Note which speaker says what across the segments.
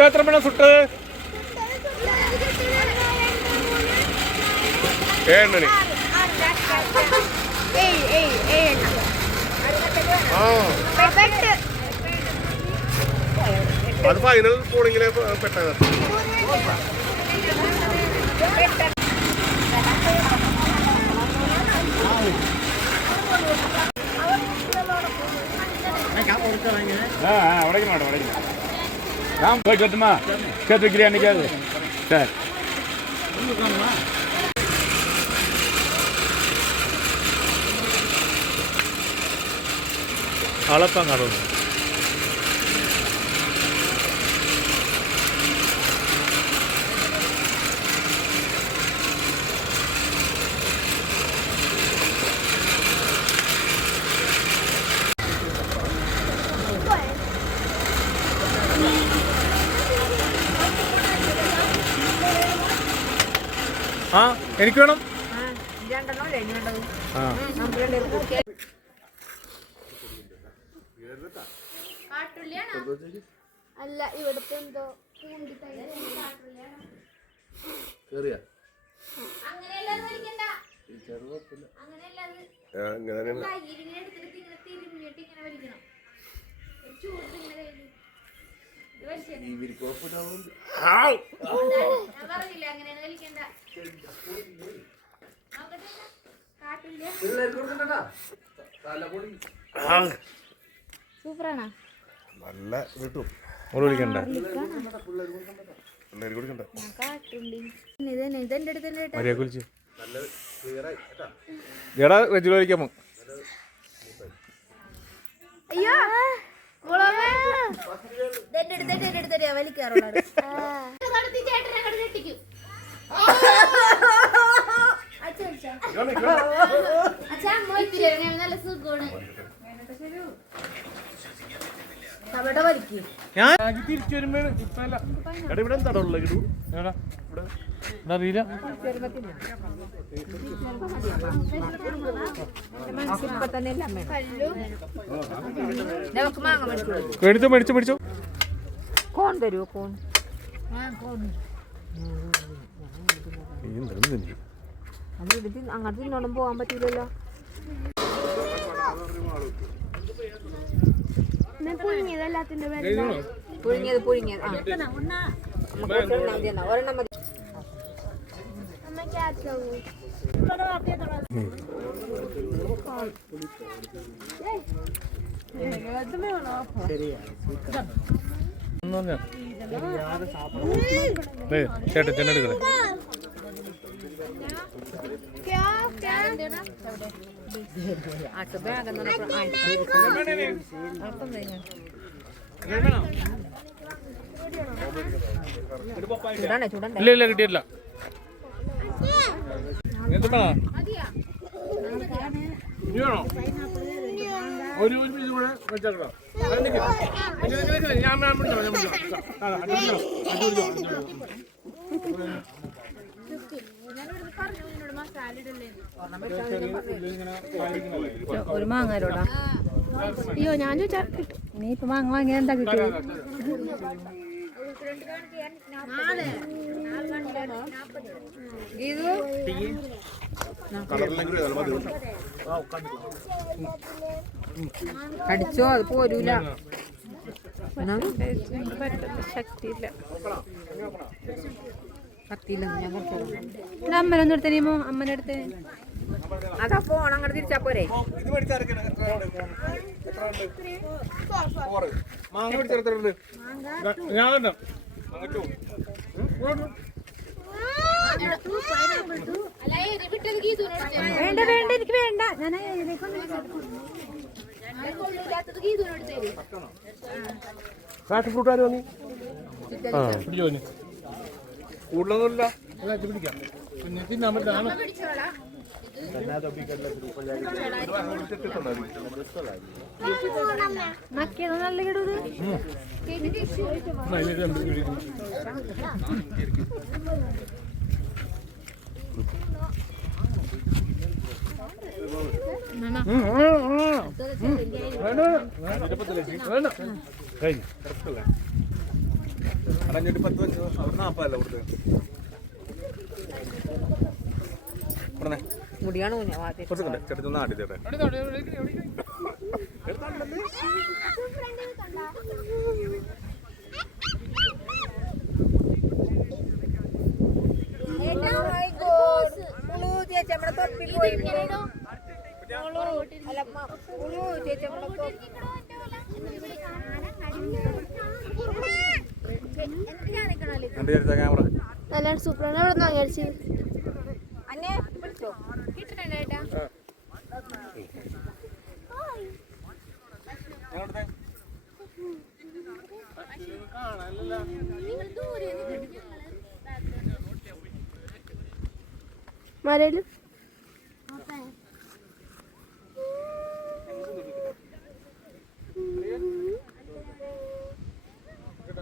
Speaker 1: എത്ര മണി. സുട്ടത് അത് ഫൈനൽ പോണെങ്കിലേ പെട്ടത്
Speaker 2: ആ, അവിടേക്ക് മാട്ടോ അവിടേക്ക് நான் போயிட்டு வரட்டுமா சேர்த்து வைக்கிறியா அன்றைக்காது
Speaker 1: சரி. அளப்பாங்க ആ എനിക്ക് വേണം.
Speaker 3: അല്ല ഇവിടുത്തെ എന്തോ ചൂട് അങ്ങനെയല്ല അത് വിരിക്കോപ്പ്. സൂപ്പറാണോ?
Speaker 1: നല്ല കിട്ടും ഓൾ വിളിക്കണ്ട. പിള്ളേർ കൊടുക്കണ്ട മര്യാദ വിളിച്ച്. എടാ വെജിൽ കഴിക്കാമോ
Speaker 3: അയ്യോ. അടുത്ത് എന്റെ അടുത്ത് തന്നെയാ വലിക്കാറുള്ളത് കടത്തി ചേട്ടനെ കടത്തി ഞെട്ടിക്കും അച്ഛൻ വിളിച്ചോ? അച്ഛാ, അമ്മ ഇത്തിരി ഇറങ്ങിയാൽ നല്ല സുഖമാണ്. അവിടെ വലിക്കും.
Speaker 1: ഞാൻ തിരിച്ചു വരുമ്പോ ഇപ്പൊ അല്ല. എടാ ഇവിടെ എന്താ ഉള്ളത്? കിടു എടാ. ഇവിടെ. ഇവിടെ അറിയില്ല
Speaker 4: നമുക്ക് മാങ്ങ മേടിച്ചു
Speaker 1: മേടിച്ചോ മേടിച്ചോ മേടിച്ചോ.
Speaker 4: കോൺ തരുമോ കോൺ
Speaker 1: നീ എന്തെങ്കിലും തിന്നു.
Speaker 4: അത് എടുത്ത് അങ്ങോട്ട് തിന്നോണ്ടും പോകാൻ പറ്റൂലല്ലോ
Speaker 3: പുഴുങ്ങിയതല്ലാത്തിന്റെ
Speaker 4: പുഴുങ്ങിയത് പുഴുങ്ങിയത് ആ നമുക്ക് ഒരെണ്ണം മതി എന്നാ
Speaker 1: ചേട്ടൻ ചെന്നെ എടുക്കണേ
Speaker 4: ആട്ട് ബാഗ് ചൂടാണേ ചൂടണ്ടേ
Speaker 1: ഇല്ല ഇല്ല കിട്ടിയില്ല ഒരു വെച്ചേക്കണം
Speaker 4: ഒരു മാങ്ങാരോടാ.
Speaker 3: അയ്യോ ഞാൻ ചോദിച്ചാ
Speaker 4: നീ ഇപ്പൊ മാങ്ങ വാങ്ങിയ എന്താ കിട്ടിയത്? കടിച്ചോ? അത് പോരൂല?
Speaker 3: ശക്തിയില്ല അമ്മനൊന്നും എടുത്തോ അമ്മനെ അടുത്ത്.
Speaker 4: അതാ ഫോൺ അങ്ങോട്ട് തിരിച്ചാ പോരെ.
Speaker 1: മാങ്ങ ഞാൻ
Speaker 3: വേണ്ട വേണ്ട എനിക്ക് വേണ്ട. ഞാൻ
Speaker 1: പാഷൻ ഫ്രൂട്ട് ആര് വാങ്ങി ആ. കൂടുതലൊന്നുമില്ല. പിന്നെ പറ്റാണ്
Speaker 3: നക്കിയത് നല്ല കിടൂത്
Speaker 1: വേണ്ട
Speaker 3: പത്ത് അവിടെ കൊടുത്തത്
Speaker 4: മുടിയാണ്
Speaker 3: ചേട്ടത്തി ആട്ടി ചേട്ടത്തെ ക്യാമറ.
Speaker 5: നല്ല സൂപ്പറാണ് അവിടെ നിന്ന് മേടിച്ച്
Speaker 4: അന്നെ പിടിച്ചോ?
Speaker 3: കിട്ടണേട്ടാ
Speaker 5: മരയിൽ
Speaker 3: ഇത്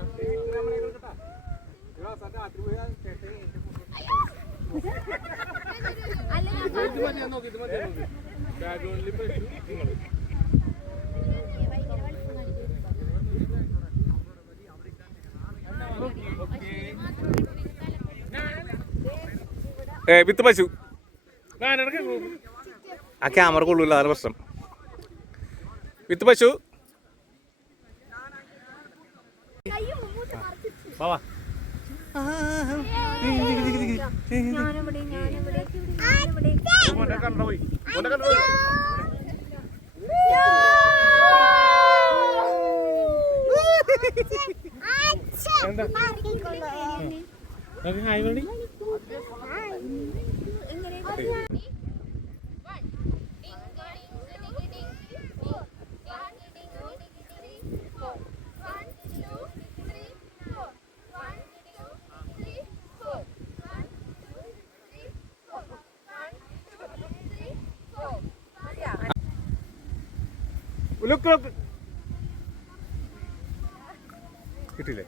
Speaker 3: മതി ഞാൻ നോക്കി ഇത് മതി ഞാൻ നോക്കി ബാക്ക്ഗ്രൗണ്ടിൽ നിങ്ങൾ ഏ വിത്ത് പശു. ആ ക്യാമറ കൊള്ളൂല അതാണ് പ്രശ്നം. വിത്ത് പശു. വാ. വാ
Speaker 4: ഞാനിവിടെ ഞാനിവിടെ ഞാനിവിടെ
Speaker 3: മോനെ കണ്ടോ പോയി മോനെ കണ്ടോ പോയി എന്താ ഹായ് വേണ്ടി ലുക്ക് ലുക്ക് കിട്ടിയില്ലേ?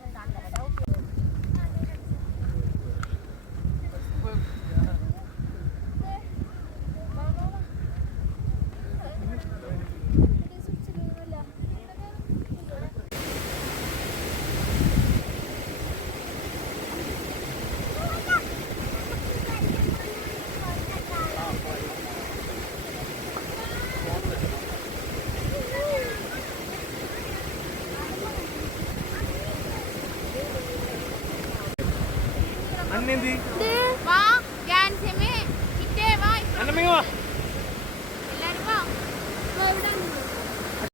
Speaker 3: അന്നെന്തി വാ